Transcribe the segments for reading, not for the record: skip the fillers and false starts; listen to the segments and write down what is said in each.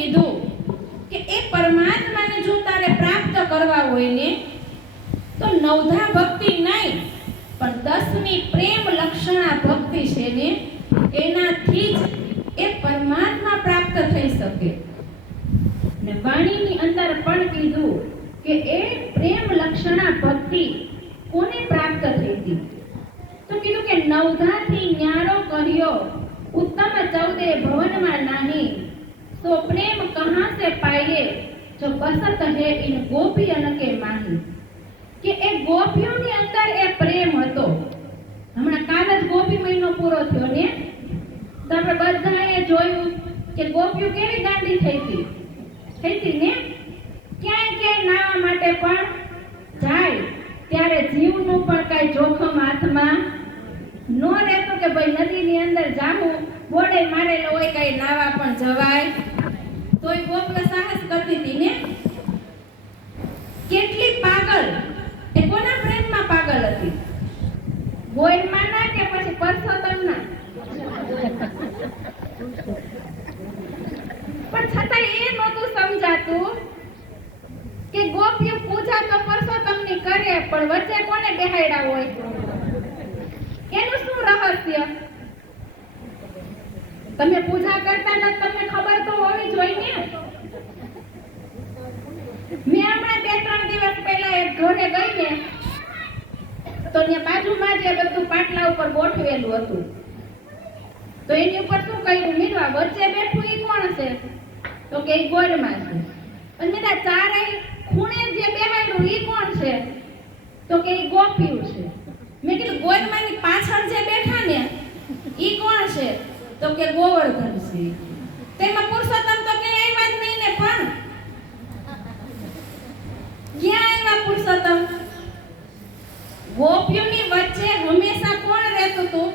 કીધું કે એ પરમાત્માને જો તારે પ્રાપ્ત કરવા હોય ને તો નવધા ભક્તિ નહીં પણ 10મી પ્રેમ લક્ષણા ભક્તિ છે ને એનાથી જ એ પરમાત્મા પ્રાપ્ત થઈ શકે. ને વાણીની અંદર પણ કીધું કે એ પ્રેમ લક્ષણા ભક્તિ કોને પ્રાપ્ત થઈ હતી? તો કીધું કે નવધાથી ન્યારો કર્યો उत्तम 14 भवन में नहीं तो प्रेम कहाँ से पाए जो बसत है इन गोपियन के माही. કે એ ગોપીઓની અંદર એ પ્રેમ હતો. હમણાં કાલ જ ગોપી મહિનો પૂરો થયો ને, તો આપણે બધાએ જોયું કે ગોપીઓ કેવી ગાંડી થઈ હતી ને. ક્યાંય નાવા માટે પણ જાય ત્યારે જીવનું પણ કઈ જોખમ હાથમાં નો રહેતું કે ભાઈ નદીની અંદર જાવું બોડે મારેલો હોય કઈ નાવા પણ જવાય. તોય ગોપીઓ સાહસ કરતી હતી ને. કેટલી પાગલ એ કોના પ્રેમમાં પાગલ હતી? ગોયમાના કે પછી પરસોત્તમના? પણ છતાં એ નહોતું સમજાતું કે ગોપીઓ પૂજા તો પરસોત્તમની કરે પણ વચ્ચે કોને બેહાડ્યા હોય? એનું શું રહસ્ય? તમે પૂજા કરતા નથી, તમને ખબર તો હોવી જોઈએ ને. મેં હમણાં 2-3 દિવસ પહેલા એક ઘરે ગઈ ને, તો ત્યાં બાજુમાં જે બધું પાટલા ઉપર ગોઠવેલું હતું, તો એની ઉપર શું કહ્યું? મીરવા વચ્ચે બેઠું ઈ કોણ છે? તો કે ઈ ગોરમાં છે. અને મીરા ચારેય ખૂણે જે બેહાડ્યું ઈ કોણ છે? તો કે ઈ ગોપીયું છે. મેં કીધું ગોરમાની પાછળ જે બેઠા ને ઈ કોણ છે? તો કે ગોવર્ધન છે. તેમાં પુરુષોત્તમ તો કે આવ્યા જ નહીં ને. પણ ક્યાં આવ્યા પુરુષોત્તમ? ગોપીઓની વચ્ચે હંમેશા કોણ રહેતું હતું?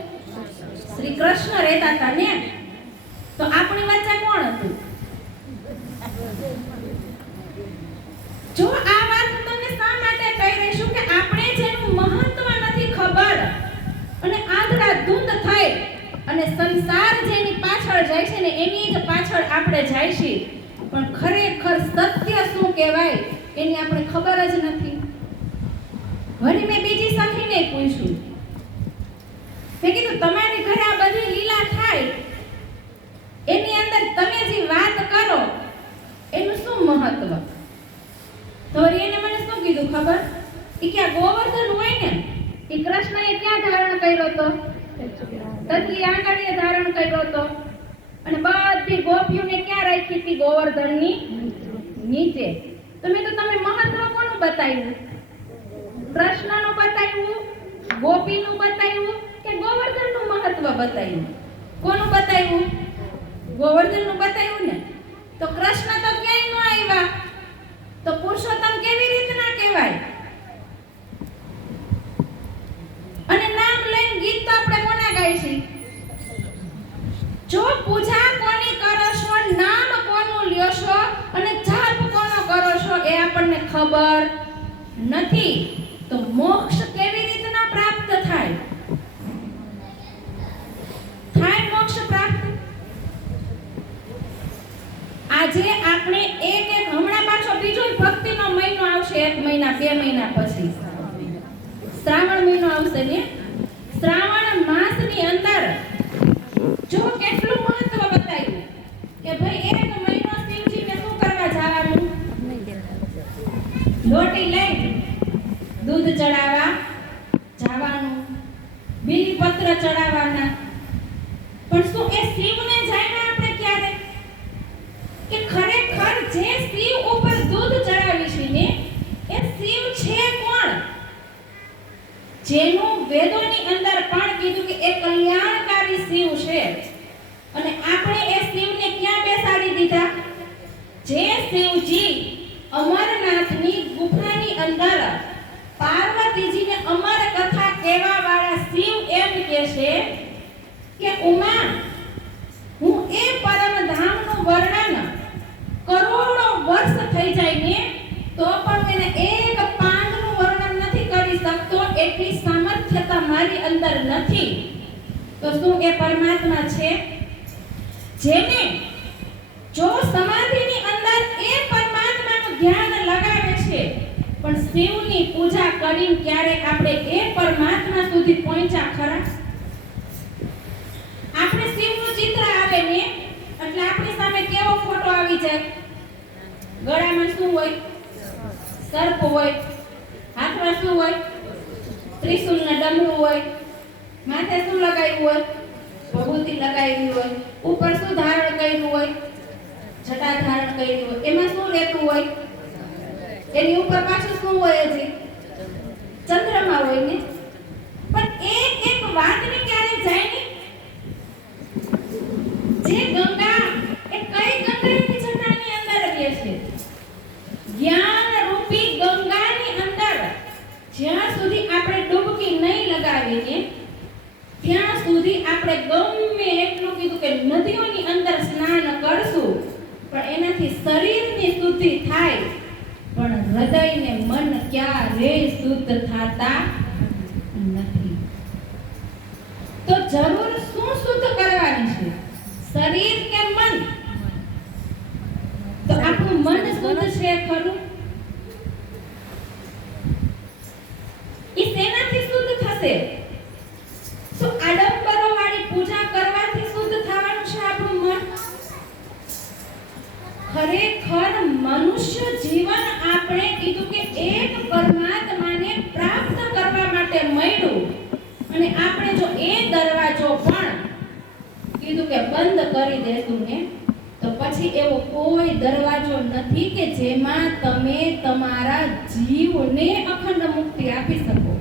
શ્રી કૃષ્ણ રહેતા હતા ને. તો આપણી વચ્ચે કોણ હતું? જો આ વાત તમને શા માટે કહી રહી છું કે આપણે જેનું મહત્વ નથી ખબર અને આંધળા ધૂંધ થઈ અને સંસાર જેની પાછળ જાય છે ને એની જ પાછળ આપણે જાય છીએ, પણ ખરેખર સત્ય શું કહેવાય એની આપણે ખબર જ નથી. વળી મેં બીજી સખીને પૂછ્યું, મેં કીધું તમારી ઘરે આ બધી લીલા થાય એની અંદર તમે જે વાત કરો એનું શું મહત્વ? તો એને મને શું કીધું ખબર? એ કે ગોવર્ધન હોય ને એ કૃષ્ણએ ક્યાં ધારણ કર્યો હતો? તતલી આંગળીએ ધારણ કર્યો હતો. અને બધી ગોપીઓને ક્યાં રાખી હતી? ગોવર્ધનની નીચે. તો મેં તો તમે મહત્વ કોનું બતાવ્યું? કૃષ્ણનું બતાવ્યું, ગોપીનું બતાવ્યું કે ગોવર્ધનનું મહત્વ બતાવ્યું? કોનું બતાવ્યું? ગોવર્ધનનું બતાવ્યું ને. તો કૃષ્ણ તો ક્યાંય ન આવ્યા, તો પુરુષોત્તમ કેવી રીતના કહેવાય? અને નામ લઈને ગીત તો આપણે કોના ગાય છે? જો પૂજા કોની કરો છો, નામ કોનું લ્યો છો અને જાપ કોનો કરો છો એ આપણને ખબર નથી, તો મોક્ષ કેવી રીતના પ્રાપ્ત થાય? મોક્ષ પ્રાપ્ત? આજે આપણે એક હમણાં પાછો બીજો ભક્તિનો મહિનો આવશે, 1 મહિના 2 મહિના પછી શ્રાવણ મહિનો આવશે ને. શ્રાવણ માસની અંદર જો કેટલું મહત્વ બતાવ્યું કે ભાઈ 1 મહિનો શિવજીને શું કરવા જવાનું? લોટી લઈ દૂધ ચડાવવા જવાનું, બીલીપત્ર ચડાવવાના. પણ શું એ શિવને જાણ્યા આપણે ક્યારે કે ખરેખર જે શિવ ઉપર દૂધ ચડાવી છે ને એ શિવ છે કોણ? જેનું વેદોની અંદર પણ કીધું કે એ કલ્યાણકારી શિવ છે. અને આપણે એ શિવને ક્યાં બેસાડી દીધા? જે શિવજી અમરનાથની ગુફાની અંદર પાર્વતીજીને અમર કથા કહેવા વાળા શિવ એમ કહે છે કે ઉમા, હું એ પરમ ધામનું વર્ણન કરોડો વર્ષ થઈ જાય ને તો પણ એને એક પાંદનું વર્ણન નથી કરી શકતો, એટલી સામર્થ્યતા મારી અંદર નથી. તો શું એ પરમાત્મા છે? જેને જો સમાધિની અંદર એ પરમાત્માનું ધ્યાન લગાવે છે, પણ શિવની પૂજા કરીને ક્યારે આપણે એ પરમાત્મા સુધી પહોંચ્યા ખરા? આપણે શિવનું ચિત્ર આવે ને એટલે આપણી સામે કેવો ફોટો આવી જાય? ગળામાં શું હોય? સર્પ હોય. હાથમાં શું હોય? ત્રિશૂલ ને ડમરું હોય. માથે શું લગાવ્યું હોય? વિભૂતિ લગાવી હોય. ઉપર શું ધારણ કર્યું હોય? જટા ધારણ કરી હોય. એમાં શું રહેતું હોય? એની ઉપર પાછું શું હોય? હજી ચંદ્રમા હોય ને. પણ એક વાતને ક્યારે જાય ને, જે ગંગા એ કઈ ગંગાની જટાની અંદર રહે છે, જ્ઞાન રૂપી ગંગાની અંદર જ્યાં સુધી આપણે ડૂબકી નહીં લગાવીને ત્યાં સુધી આપણે ગમે એટલું કીધું કે નદીઓની અંદર સ્નાન કરશું, પણ એનાથી શરીરની શુદ્ધિ થાય, પણ હૃદય ને મન ક્યારેય શુદ્ધ થતા નથી. તો જરૂર શું શુદ્ધ કરવાની છે? શરીર કે મન? તો આપણું મન શુદ્ધ છે ખરું? ઈ શેનાથી શુદ્ધ થશે? તો આડંબરો વાળી પૂજા કરવાથી શુદ્ધ થવાનું છે આપણું મન? ખરેખર મનુષ્ય જીવન આપણે કીધું કે એક પરમાત્માને પ્રાપ્ત કરવા માટે મળ્યું, અને આપણે જો એ દરવાજો પણ કીધું કે બંધ કરી દેશું ને, તો પછી એવો કોઈ દરવાજો નથી કે જેમાં તમે તમારા જીવને અખંડ મુક્તિ આપી શકો.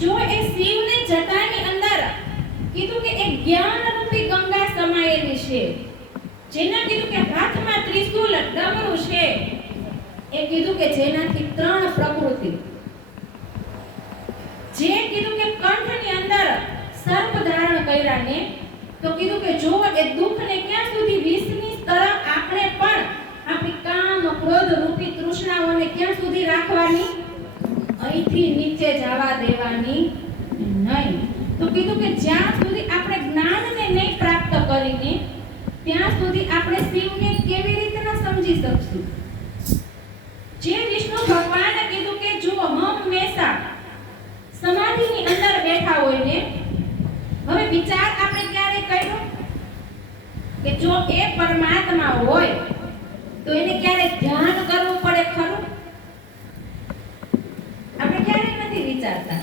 જો એ શિવને જટાની અંદર કીધું કે એક જ્ઞાન રૂપી ગંગા સમાયેલી છે, જેના કીધું કે હાથમાં ત્રિશૂલ ડમરું છે, એ કીધું કે જેનાથી ત્રણ પ્રકૃતિ, જે કીધું કે કંઠની અંદર સર્પ ધારણ કર્યા ને, તો કીધું કે જો એ દુઃખને ક્યાં સુધી વિષની તરફ આપણે પણ આપણી કામ ક્રોધ રૂપી તૃષ્ણાઓને ક્યાં સુધી રાખવાની? અહીંથી નીચે જવા દેવાની નહીં. તો કીધું કે જ્યાં સુધી આપણે જ્ઞાનને નહીં પ્રાપ્ત કરીને ત્યાં સુધી આપણે શિવને કેવી રીતના સમજી શકશું? જે વિષ્ણુ ભગવાને કીધું કે જો હંમેશા સમાધિની અંદર બેઠા હોય ને, હવે વિચાર આપણે ક્યારે કર્યો કે જો એ પરમાત્મા હોય તો એને ક્યારે ધ્યાન કરવું પડે ખરું? આપણે ક્યારે નથી વિચારતા.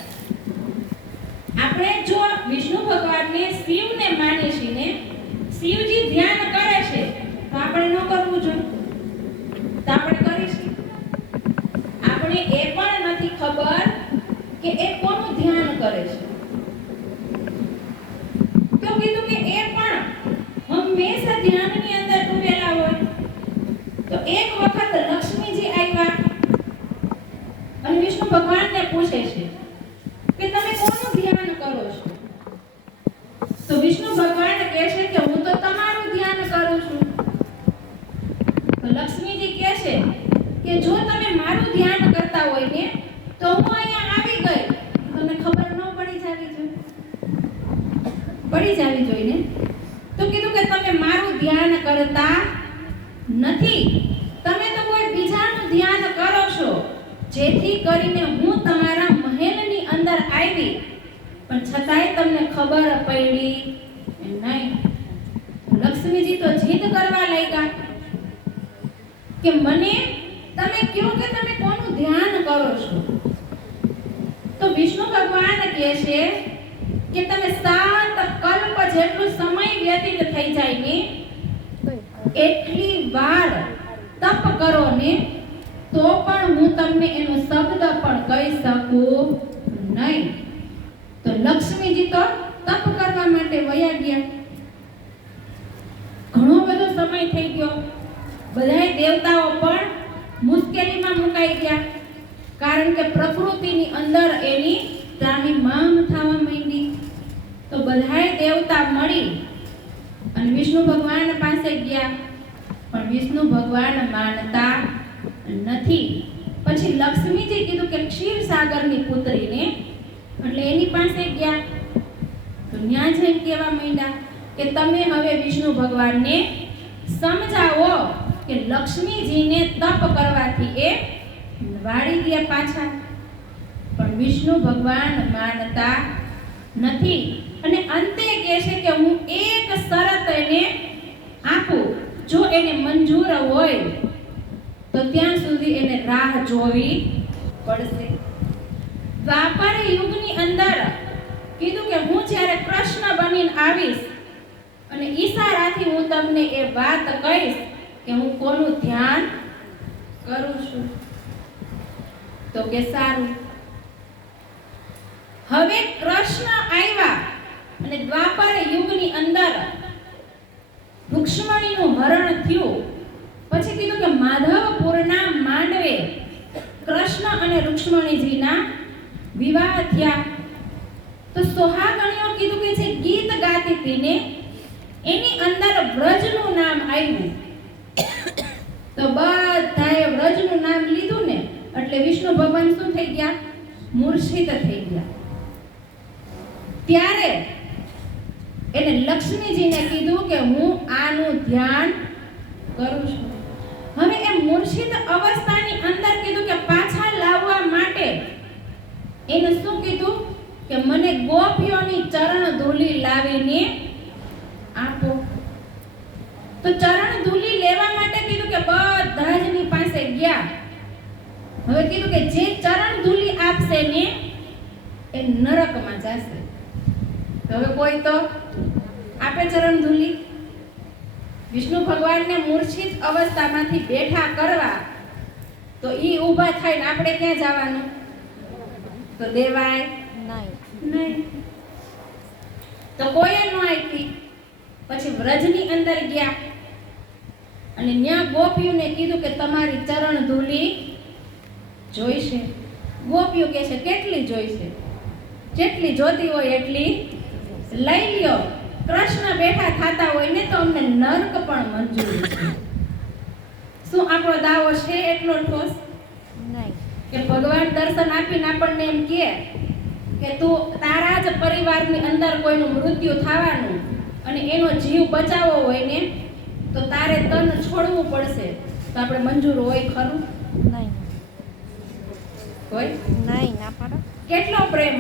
આપણે જો વિષ્ણુ ભગવાનને શિવને માની છીએ ને, શિવજી ધ્યાન કરે છે, તો આપણે ન કરવું જોઈએ? તો આપણે કરીશું. આપણે એ પણ નથી ખબર કે એ કોનું ધ્યાન કરે છે. તો કીધું કે એ પણ હંમેશા ધ્યાનની અંદર ડૂબેલા હોય. તો એક વખત લક્ષ્મીજી આવ્યા અને વિષ્ણુ ભગવાનને પૂછે છે કે તમે કોનું ધ્યાન કરો છો? તો વિષ્ણુ ભગવાન કહે છે કે હું તો તમારું ધ્યાન કરું છું. તો લક્ષ્મીજી કહે છે કે જો તમે મારું ધ્યાન કરતા હોય ને, તો હું અહીંયા આવી ગઈ, તમને ખબર ન પડી જાવી જોઈએ? પડી જાવી જોઈએ ને. તો કીધું કે તમે મારું ધ્યાન કરતા નથી, તમે તો કોઈ બીજાનું ધ્યાન કરો છો, જેથી કરીને હું તમારા મહેલની અંદર આવી, પણ છતાંય તમને ખબર પડી નહીં. લક્ષ્મીજી તો જીદ કરવા લાગ્યા કે મને તમે કહો કે તમે કોનું ધ્યાન કરો છો? તો વિષ્ણુ ભગવાન કહે છે કે તમે 7 કલ્પ જેટલું સમય વ્યતીત થઈ જાય ને, એટલી વાર તપ કરો ને, તો પણ હું તમને એનો શબ્દ પણ કહી શકું નહીં. તો લક્ષ્મીજી તો તપ કરવા માટે વયા ગયા. ઘણો બધો સમય થઈ ગયો. બધાય દેવતાઓ પણ મુશ્કેલીમાં મુકાઈ ગયા, કારણ કે પ્રકૃતિની અંદર એની ત્રાહિમામ થવા માંડી. તો બધાય દેવતા મળી અને વિષ્ણુ ભગવાન પાસે ગયા, પણ વિષ્ણુ ભગવાન માનતા નથી. પછી લક્ષ્મીજી કીધું કે ક્ષીરસાગરની પુત્રીને, એટલે એની પાસે ગયા. તો ન્યા જઈને કહેવા માંડ્યા કે તમે હવે વિષ્ણુ ભગવાનને સમજાવો કે લક્ષ્મીજીને તપ કરવાથી એ વાળી ગયા પાછા. પણ વિષ્ણુ ભગવાન માનતા નથી અને અંતે કહે છે કે હું એક શરત એને આપું, જો એને મંજૂર હોય તો ત્યાં સુધી એને રાહ જોવી પડશે. દ્વાપર યુગની અંદર કીધું કે હું જ્યારે કૃષ્ણ બનીને આવીશ અને ઈશારાથી હું તમને એ વાત કહીશ કે હું કોનું ધ્યાન કરું છું. તો કે સારું. હવે કૃષ્ણ આવ્યા અને દ્વાપર યુગની અંદર રૂક્ષ્મણીનું હરણ થયું. પછી કીધું કે માધવપુરના માંડવે કૃષ્ણ અને રૂક્ષ્મણીજીના વિવાહ થયા. તો સોહાગણીઓ કીધું કે જે ગીત ગાતી હતી ને એની અંદર વ્રજનું નામ આવ્યું. તો બધાએ વ્રજનું નામ લીધું ને એટલે વિષ્ણુ ભગવાન શું થઈ ગયા? મૂર્છિત થઈ ગયા. ત્યારે એને લક્ષ્મીજીને કીધું કે હું આનું ધ્યાન કરું છું. હવે એ મૂર્છિત અવસ્થાની અંદર કીધું કે પાછા લાવવા માટે એને શું કીધું કે મને ગોપીઓની ચરણ ધૂલી લાવીને આપો. તો ચરણ ધૂલી લેવા માટે કીધું કે બધા જની પાસે ગયા. હવે કીધું કે જે ચરણ ધૂલી આપશે ને એ નરકમાં જશે. હવે કોઈ તો આપે ચરણ ધૂલી. વિષ્ણુ ભગવાનને મૂર્છિત અવસ્થામાંથી બેઠા કરવા તો ઈ ઊભા થઈને આપણે ક્યાં જવાનું? તો દેવાય નહીં. તો કોઈએ ન આપી. પછી વ્રજની અંદર ગયા અને ત્યાં ગોપીઓને કીધું કે તમારી ચરણ ધૂલી જોઈશે. ગોપીઓ કહે છે કેટલી જોઈશે? જેટલી જોતી હોય એટલી લઈ લ્યો. કૃષ્ણ બેઠા થાતા હોય ને તો અમને નર્ક પણ મંજૂર છે. શું આપણો દાવો છે એટલો ઠોસ? નહીં. કે ભગવાન દર્શન આપીને આપણને એમ કે તું તારા જ પરિવારની અંદર કોઈનું મૃત્યુ થવાનું અને એનો જીવ બચાવવો હોય ને તો તારે તન છોડવું પડશે, તો આપણે મંજૂર હોય ખરું? નહીં. હોય નહીં. ના પાડો. કેટલો પ્રેમ